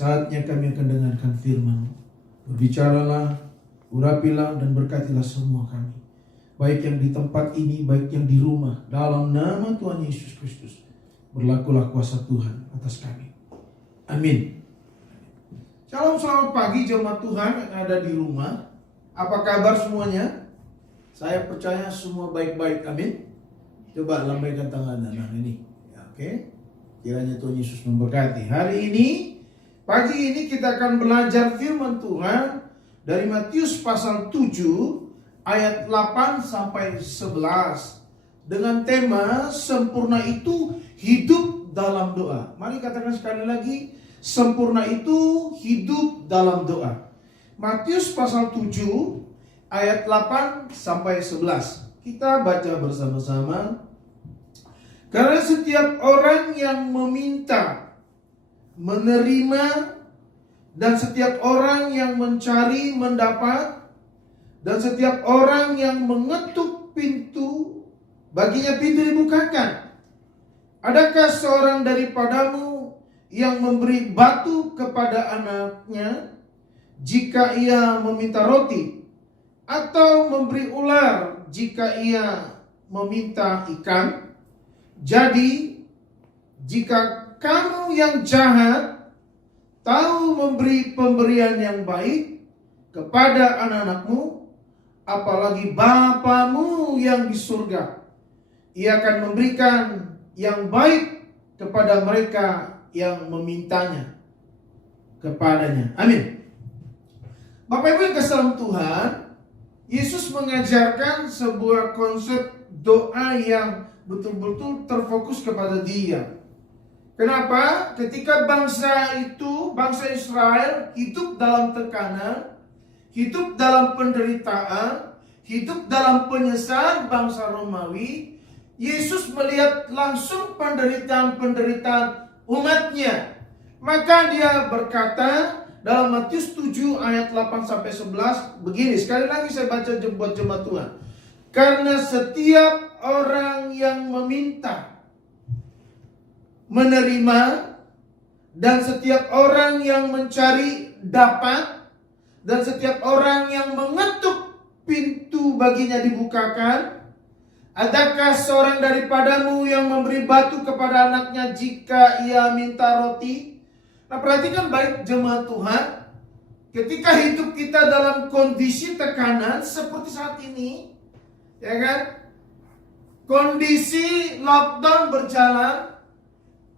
Saatnya kami akan dengarkan firman-Mu. Berbicaralah, urapilah dan berkatilah semua kami. Baik yang di tempat ini, baik yang di rumah. Dalam nama Tuhan Yesus Kristus. Berlakulah kuasa Tuhan atas kami. Amin. Shalom, selamat pagi jemaat Tuhan yang ada di rumah. Apa kabar semuanya? Saya percaya semua baik-baik. Amin. Coba lambaikan tangan. Nah ini. Ya, oke. Kiranya Tuhan Yesus memberkati. Hari ini, pagi ini kita akan belajar firman Tuhan dari Matius pasal 7 ayat 8 sampai 11 dengan tema sempurna itu hidup dalam doa. Mari katakan sekali lagi, sempurna itu hidup dalam doa. Matius pasal 7 ayat 8 sampai 11. Kita baca bersama-sama. Karena setiap orang yang meminta menerima, dan setiap orang yang mencari mendapat, dan setiap orang yang mengetuk pintu, baginya pintu dibukakan. Adakah seorang daripadamu yang memberi batu kepada anaknya jika ia meminta roti, atau memberi ular jika ia meminta ikan? Jadi, jika kamu yang jahat tahu memberi pemberian yang baik kepada anak-anakmu, apalagi Bapamu yang di surga, Ia akan memberikan yang baik kepada mereka yang memintanya kepadanya. Amin. Bapak Ibu yang kasih dalam Tuhan, Yesus mengajarkan sebuah konsep doa yang betul-betul terfokus kepada Dia. Kenapa? Ketika bangsa Israel hidup dalam tekanan, hidup dalam penderitaan, hidup dalam penyesalan bangsa Romawi, Yesus melihat langsung penderitaan-penderitaan umatnya. Maka Dia berkata dalam Matius 7 ayat 8 sampai 11 begini. Sekali lagi saya baca buat jemaat Tuhan. Karena setiap orang yang meminta menerima, dan setiap orang yang mencari dapat, dan setiap orang yang mengetuk pintu baginya dibukakan. Adakah seorang daripadamu yang memberi batu kepada anaknya jika ia minta roti? Nah, perhatikan baik jemaat Tuhan. Ketika hidup kita dalam kondisi tekanan seperti saat ini, ya kan? Kondisi lockdown berjalan,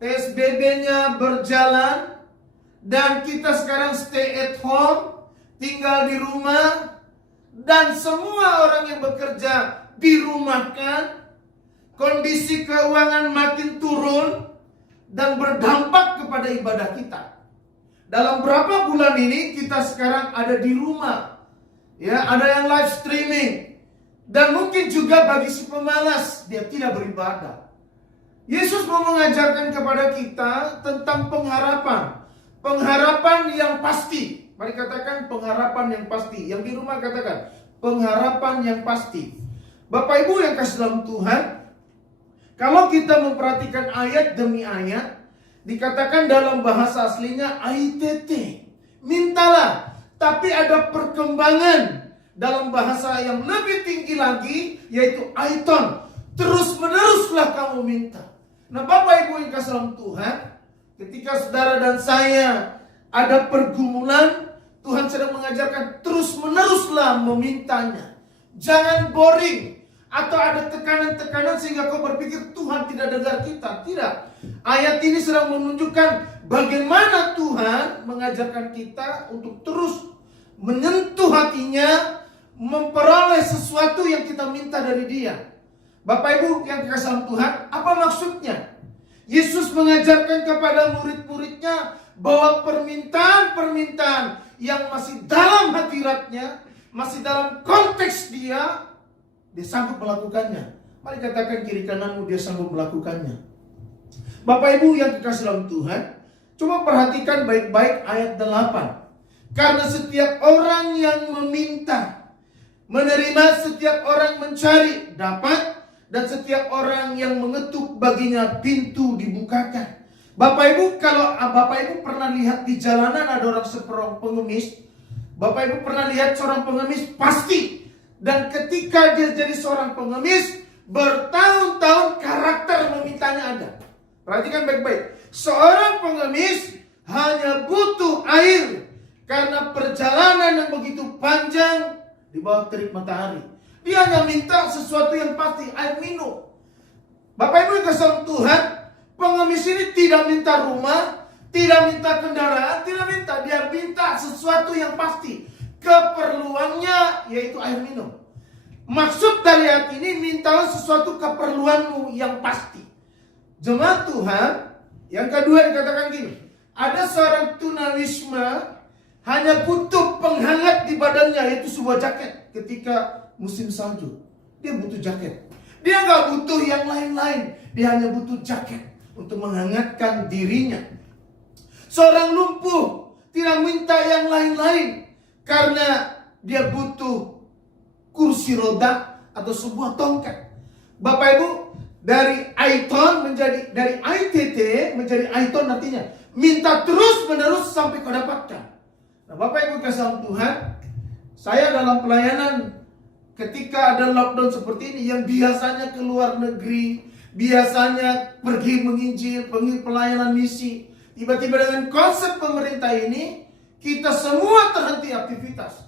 PSBB-nya berjalan, dan kita sekarang stay at home, tinggal di rumah, dan semua orang yang bekerja dirumahkan. Kondisi keuangan makin turun dan berdampak kepada ibadah kita. Dalam berapa bulan ini kita sekarang ada di rumah, ya, ada yang live streaming, dan mungkin juga bagi si pemalas dia tidak beribadah. Yesus mau mengajarkan kepada kita tentang pengharapan. Pengharapan yang pasti. Mari katakan pengharapan yang pasti. Yang di rumah katakan pengharapan yang pasti. Bapak Ibu yang kasih dalam Tuhan, kalau kita memperhatikan ayat demi ayat, dikatakan dalam bahasa aslinya AITT, mintalah. Tapi ada perkembangan dalam bahasa yang lebih tinggi lagi, yaitu aiton. Terus meneruslah kamu minta. Nah, Bapak Ibu yang kasih dalam Tuhan, ketika saudara dan saya ada pergumulan, Tuhan sedang mengajarkan terus meneruslah memintanya. Jangan boring atau ada tekanan-tekanan sehingga kau berpikir Tuhan tidak dengar kita. Tidak. Ayat ini sedang menunjukkan bagaimana Tuhan mengajarkan kita untuk terus menyentuh hatinya, memperoleh sesuatu yang kita minta dari Dia. Bapak Ibu yang dikasih dalam Tuhan, apa maksudnya? Yesus mengajarkan kepada murid-muridnya bahwa permintaan-permintaan yang masih dalam hadiratnya, masih dalam konteks dia sanggup melakukannya. Mari katakan kiri kananmu, dia sanggup melakukannya. Bapak Ibu yang dikasih dalam Tuhan, coba perhatikan baik-baik ayat 8. Karena setiap orang yang meminta menerima, setiap orang mencari dapat, dan setiap orang yang mengetuk baginya pintu dibukakan. Bapak Ibu, kalau Bapak Ibu pernah lihat di jalanan ada orang seorang pengemis, Bapak Ibu pernah lihat seorang pengemis pasti. Dan ketika dia jadi seorang pengemis, bertahun-tahun karakter memintanya ada. Perhatikan baik-baik. Seorang pengemis hanya butuh air karena perjalanan yang begitu panjang di bawah terik matahari. Dia hanya minta sesuatu yang pasti, air minum. Bapak Ibu yang kasih Tuhan, pengemis ini tidak minta rumah, tidak minta kendaraan, tidak minta. Dia minta sesuatu yang pasti. Keperluannya yaitu air minum. Maksud dari ayat ini, mintalah sesuatu keperluanmu yang pasti. Jemaat Tuhan, yang kedua dikatakan gini, ada seorang tunawisma hanya butuh penghangat di badannya, yaitu sebuah jaket ketika musim salju. Dia butuh jaket. Dia nggak butuh yang lain-lain. Dia hanya butuh jaket untuk menghangatkan dirinya. Seorang lumpuh tidak minta yang lain-lain karena dia butuh kursi roda atau sebuah tongkat. Bapak Ibu, dari Aiton menjadi dari ITT menjadi Aiton artinya minta terus menerus sampai kau dapatkan. Nah, Bapak Ibu kasih Tuhan, saya dalam pelayanan ketika ada lockdown seperti ini, yang biasanya ke luar negeri, biasanya pergi menginjil, pergi pelayanan misi, tiba-tiba dengan konsep pemerintah ini, kita semua terhenti aktivitas.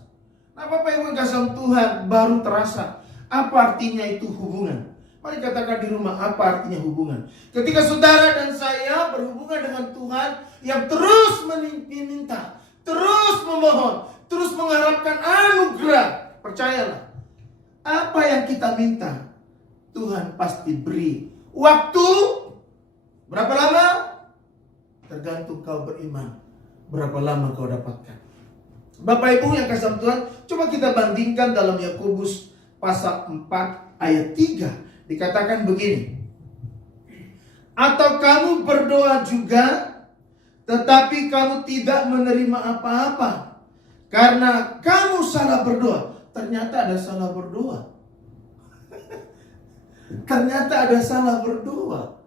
Nah, Bapak Ibu kasih Tuhan, baru terasa apa artinya itu hubungan. Mari katakan di rumah, apa artinya hubungan. Ketika saudara dan saya berhubungan dengan Tuhan yang terus meminta, terus memohon, terus mengharapkan anugerah, percayalah, apa yang kita minta, Tuhan pasti beri. Waktu berapa lama? Tergantung kau beriman, berapa lama kau dapatkan. Bapak Ibu yang kasih Tuhan, coba kita bandingkan dalam Yakobus pasal 4 ayat 3. Dikatakan begini, atau kamu berdoa juga, tetapi kamu tidak menerima apa-apa karena kamu salah berdoa. Ternyata ada salah berdoa. Ternyata ada salah berdoa.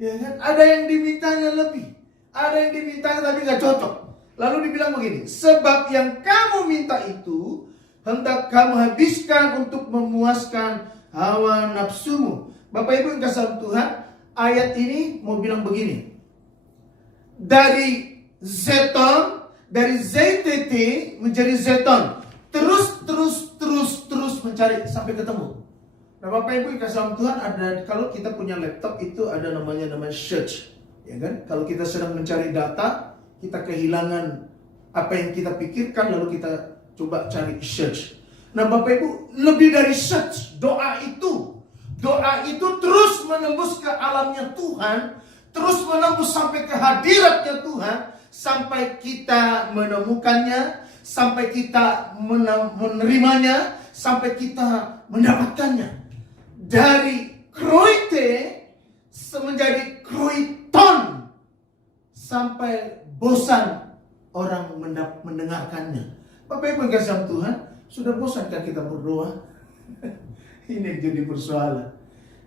Ya kan? Ada yang dimintanya lebih, ada yang dimintanya tapi gak cocok. Lalu dibilang begini, sebab yang kamu minta itu hendak kamu habiskan untuk memuaskan hawa nafsumu. Bapak Ibu yang kasih Tuhan, ayat ini mau bilang begini, dari Zeton, dari ZTT menjadi Zeton, terus mencari sampai ketemu. Nah, Bapak Ibu yang kasih Tuhan, ada, kalau kita punya laptop itu ada namanya search, ya kan? Kalau kita sedang mencari data, kita kehilangan apa yang kita pikirkan, lalu kita coba cari search. Nah, Bapak Ibu, lebih dari search, doa itu terus menembus ke alamnya Tuhan, terus menembus sampai ke hadiratnya Tuhan, sampai kita menemukannya, sampai kita menerimanya, sampai kita mendapatkannya. Dari kroite menjadi kroiton, sampai bosan orang mendengarkannya. Bapak Ibu yang kasih Tuhan, sudah bosankah kita berdoa? Ini jadi persoalan.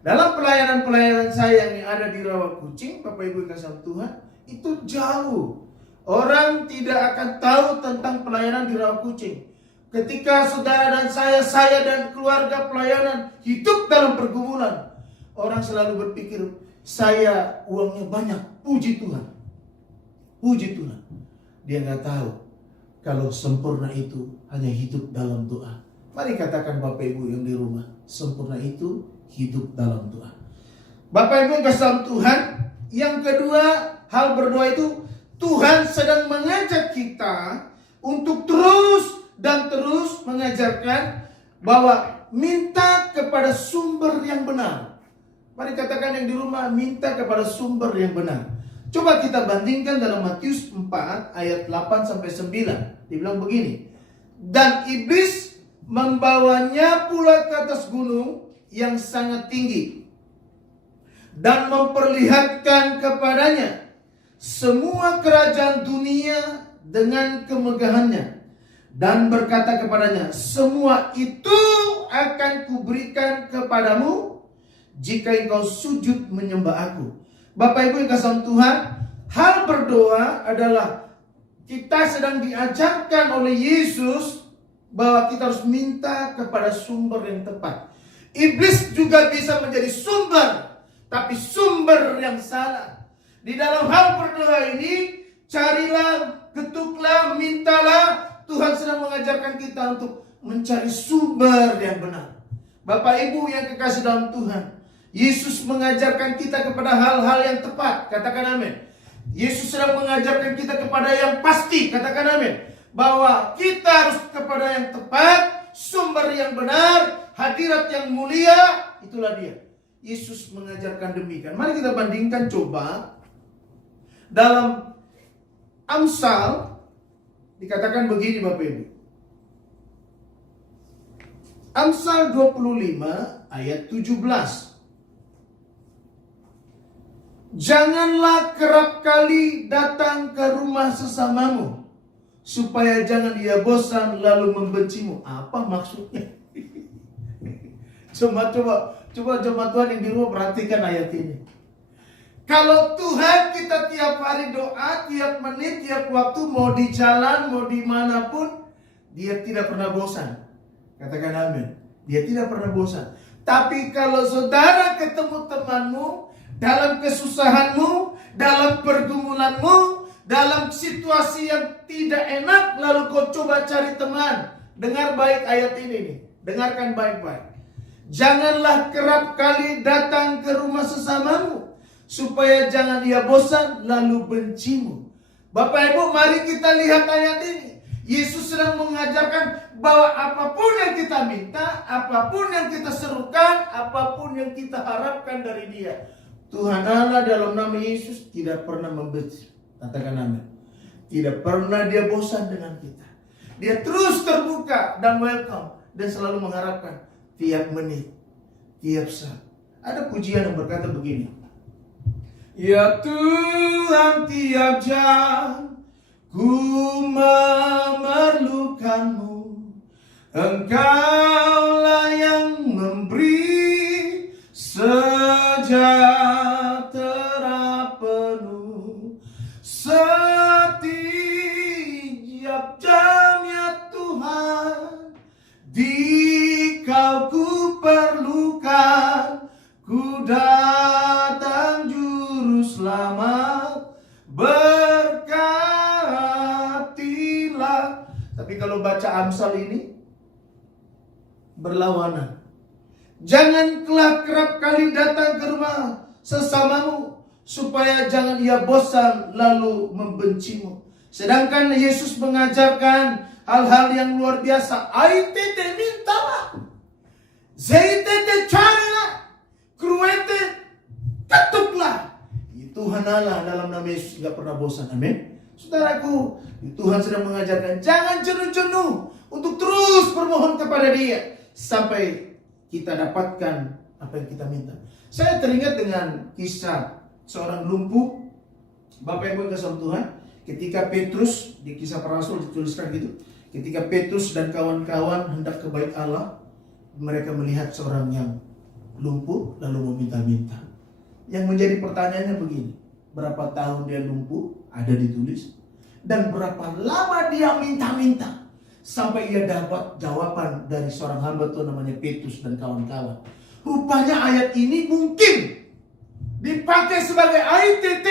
Dalam pelayanan-pelayanan saya yang ada di Rawa Kucing, Bapak Ibu yang kasih Tuhan, itu jauh. Orang tidak akan tahu tentang pelayanan di Rawa Kucing. Ketika saudara dan saya dan keluarga pelayanan hidup dalam pergumulan, orang selalu berpikir, saya uangnya banyak, puji Tuhan. Puji Tuhan. Dia nggak tahu kalau sempurna itu hanya hidup dalam doa. Mari katakan Bapak Ibu yang di rumah, sempurna itu hidup dalam doa. Bapak Ibu yang kasih Tuhan, yang kedua hal berdoa itu, Tuhan sedang mengajak kita untuk terus dan terus mengajarkan bahwa minta kepada sumber yang benar. Mari katakan yang di rumah, minta kepada sumber yang benar. Coba kita bandingkan dalam Matius 4 ayat 8-9. Dibilang begini, dan iblis membawanya pula ke atas gunung yang sangat tinggi dan memperlihatkan kepadanya semua kerajaan dunia dengan kemegahannya, dan berkata kepadanya, semua itu akan kuberikan kepadamu jika engkau sujud menyembah aku. Bapak Ibu yang kasih Tuhan, hal berdoa adalah kita sedang diajarkan oleh Yesus bahwa kita harus minta kepada sumber yang tepat. Iblis juga bisa menjadi sumber, tapi sumber yang salah. Di dalam hal berdoa ini, carilah, ketuklah, mintalah. Tuhan sedang mengajarkan kita untuk mencari sumber yang benar. Bapak Ibu yang kekasih dalam Tuhan, Yesus mengajarkan kita kepada hal-hal yang tepat. Katakan amin. Yesus sedang mengajarkan kita kepada yang pasti. Katakan amin. Bahwa kita harus kepada yang tepat, sumber yang benar, hadirat yang mulia. Itulah dia. Yesus mengajarkan demikian. Mari kita bandingkan coba. Dalam Amsal dikatakan begini Bapak Ibu. Amsal 25 ayat 17. Janganlah kerap kali datang ke rumah sesamamu, supaya jangan ia bosan lalu membencimu. Apa maksudnya? Coba jemaat Tuhan yang di rumah perhatikan ayat ini. Kalau Tuhan kita tiap hari doa, tiap menit, tiap waktu, mau di jalan, mau dimanapun, dia tidak pernah bosan. Katakan amin. Dia tidak pernah bosan. Tapi kalau saudara ketemu temanmu, dalam kesusahanmu, dalam pergumulanmu, dalam situasi yang tidak enak, lalu kau coba cari teman. Dengar baik ayat ini nih. Dengarkan baik-baik. Janganlah kerap kali datang ke rumah sesamamu, supaya jangan ia bosan lalu bencimu. Bapak Ibu, mari kita lihat ayat ini. Yesus sedang mengajarkan bahwa apapun yang kita minta, apapun yang kita serukan, apapun yang kita harapkan dari Dia, Tuhan Allah dalam nama Yesus tidak pernah membenci. Katakan amin. Tidak pernah Dia bosan dengan kita. Dia terus terbuka dan welcome, dan selalu mengharapkan tiap menit, tiap saat. Ada pujian yang berkata begini. Ya Tuhan, tiap jam ku memerlukanmu. Engkaulah yang memberi sejahtera penuh. Setiap jam ya Tuhan, di Kau ku perlukan. Ku datang juru selamat, berkatilah. Tapi kalau baca Amsal ini berlawanan. Janganlah kerap kali datang ke rumah sesamamu, supaya jangan ia bosan lalu membencimu. Sedangkan Yesus mengajarkan hal-hal yang luar biasa. Aitete mintalah, zaitete carilah, kruete ketuklah. Tuhan Allah dalam nama Yesus gak pernah bosan. Amin. Saudaraku, Tuhan sedang mengajarkan jangan jenuh-jenuh untuk terus bermohon kepada Dia sampai kita dapatkan apa yang kita minta. Saya teringat dengan kisah seorang lumpuh. Bapak Ibu yang kasih Tuhan, ketika Petrus, di Kisah Para Rasul dituliskan gitu, ketika Petrus dan kawan-kawan hendak ke bait Allah, mereka melihat seorang yang lumpuh lalu meminta-minta. Yang menjadi pertanyaannya begini, berapa tahun dia lumpuh? Ada ditulis. Dan berapa lama dia minta-minta sampai ia dapat jawaban dari seorang hamba Tuhan namanya Petrus dan kawan-kawan. Rupanya ayat ini mungkin dipakai sebagai AITT,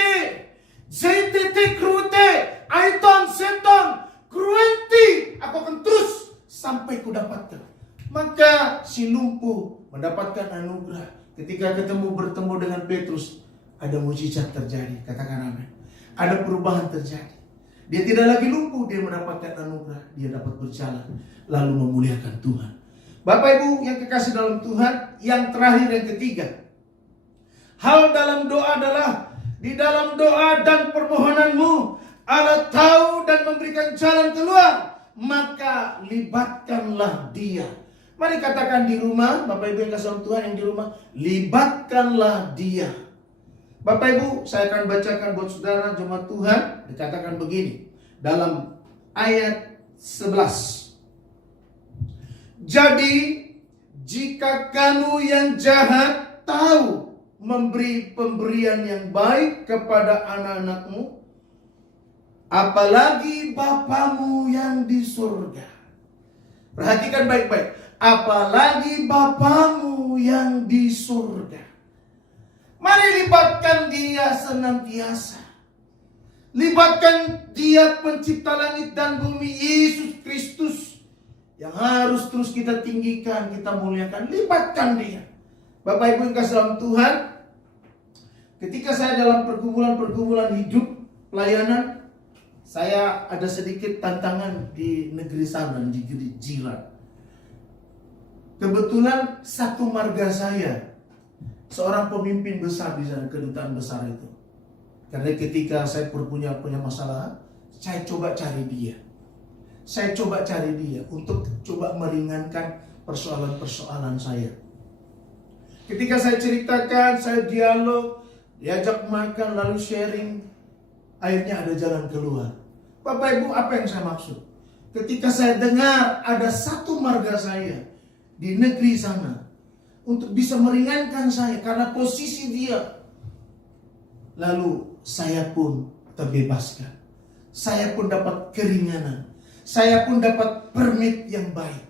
ZTT, krute, aiton, seton, kruenti. Aku akan terus sampai ku dapatkan. Maka si lumpuh mendapatkan anugerah. Ketika bertemu dengan Petrus, ada mujizat terjadi. Katakan amin. Ada perubahan terjadi. Dia tidak lagi lumpuh, dia mendapatkan anugerah. Dia dapat berjalan, lalu memuliakan Tuhan. Bapak Ibu yang kekasih dalam Tuhan, yang terakhir, yang ketiga, hal dalam doa adalah di dalam doa dan permohonanmu Allah tahu dan memberikan jalan keluar, maka libatkanlah Dia. Mari katakan di rumah, Bapak Ibu yang kasih Tuhan yang di rumah, libatkanlah Dia. Bapak Ibu, saya akan bacakan buat saudara jemaat Tuhan, dikatakan begini dalam ayat 11. Jadi, jika kamu yang jahat tahu memberi pemberian yang baik kepada anak-anakmu, apalagi Bapamu yang di surga. Perhatikan baik-baik. Apalagi Bapamu yang di surga. Mari libatkan Dia senantiasa. Libatkan Dia pencipta langit dan bumi, Yesus Kristus, yang harus terus kita tinggikan, kita muliakan. Libatkan Dia. Bapak Ibu yang kasih dalam Tuhan, ketika saya dalam pergumulan-pergumulan hidup, pelayanan, saya ada sedikit tantangan di negeri sana, di jiran. Kebetulan satu marga saya, seorang pemimpin besar di sana, kedutaan besar itu. Karena ketika saya punya masalah, saya coba cari dia. Saya coba cari dia untuk coba meringankan persoalan-persoalan saya. Ketika saya ceritakan, saya dialog, diajak makan, lalu sharing, akhirnya ada jalan keluar. Bapak Ibu, apa yang saya maksud? Ketika saya dengar ada satu marga saya di negeri sana untuk bisa meringankan saya karena posisi dia, lalu saya pun terbebaskan. Saya pun dapat keringanan. Saya pun dapat permit yang baik.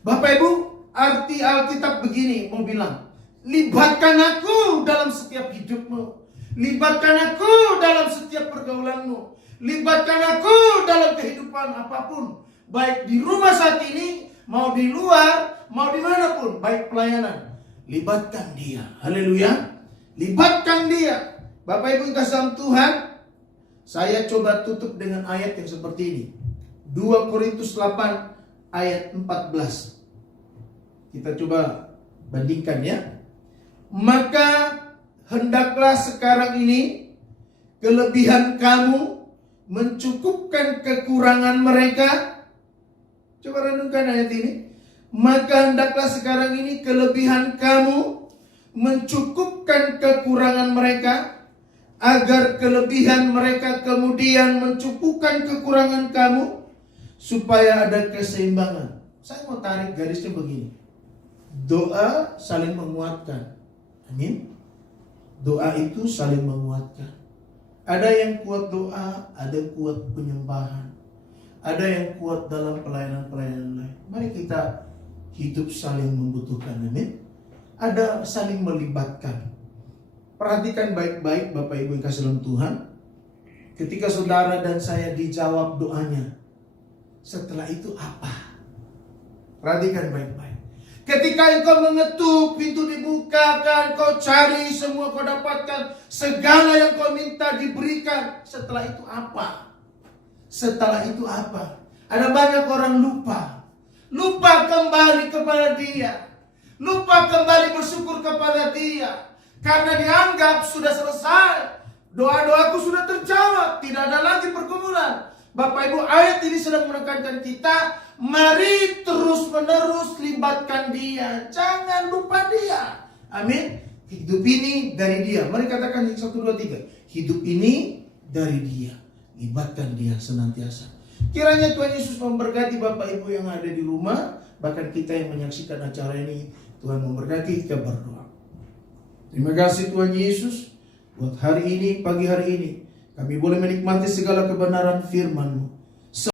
Bapak Ibu, arti Alkitab begini mau bilang, libatkan aku dalam setiap hidupmu. Libatkan aku dalam setiap pergaulanmu. Libatkan aku dalam kehidupan apapun. Baik di rumah saat ini, mau di luar, mau dimanapun. Baik pelayanan. Libatkan Dia. Haleluya. Libatkan Dia. Bapak Ibu yang kasih dalam Tuhan, saya coba tutup dengan ayat yang seperti ini. 2 Korintus 8 ayat 14. Kita coba bandingkan ya. Maka hendaklah sekarang ini kelebihan kamu mencukupkan kekurangan mereka. Coba renungkan ayat ini. Maka hendaklah sekarang ini kelebihan kamu mencukupkan kekurangan mereka, agar kelebihan mereka kemudian mencukupkan kekurangan kamu, supaya ada keseimbangan. Saya mau tarik garisnya begini. Doa saling menguatkan. Amin. Doa itu saling menguatkan. Ada yang kuat doa, ada yang kuat penyembahan, ada yang kuat dalam pelayanan-pelayanan lain. Mari kita hidup saling membutuhkan. Amin. Ada saling melibatkan. Perhatikan baik-baik Bapak Ibu yang kasih dalam Tuhan. Ketika saudara dan saya dijawab doanya, setelah itu apa? Perhatikan baik-baik. Ketika engkau mengetuk, pintu dibukakan, kau cari, semua kau dapatkan, segala yang kau minta diberikan. Setelah itu apa? Setelah itu apa? Ada banyak orang lupa. Lupa kembali kepada Dia. Lupa kembali bersyukur kepada Dia. Karena dianggap sudah selesai. Doa-doaku sudah terjawab. Tidak ada lagi pergumulan. Bapak Ibu, ayat ini sedang menekankan kita, mari terus-menerus libatkan Dia. Jangan lupa Dia. Amin. Hidup ini dari Dia. Mari katakan 1, 2, 3. Hidup ini dari Dia. Libatkan Dia senantiasa. Kiranya Tuhan Yesus memberkati Bapak Ibu yang ada di rumah, bahkan kita yang menyaksikan acara ini. Tuhan memberkati, kita berdoa. Terima kasih Tuhan Yesus buat hari ini, pagi hari ini. Kami boleh menikmati segala kebenaran firman-Mu.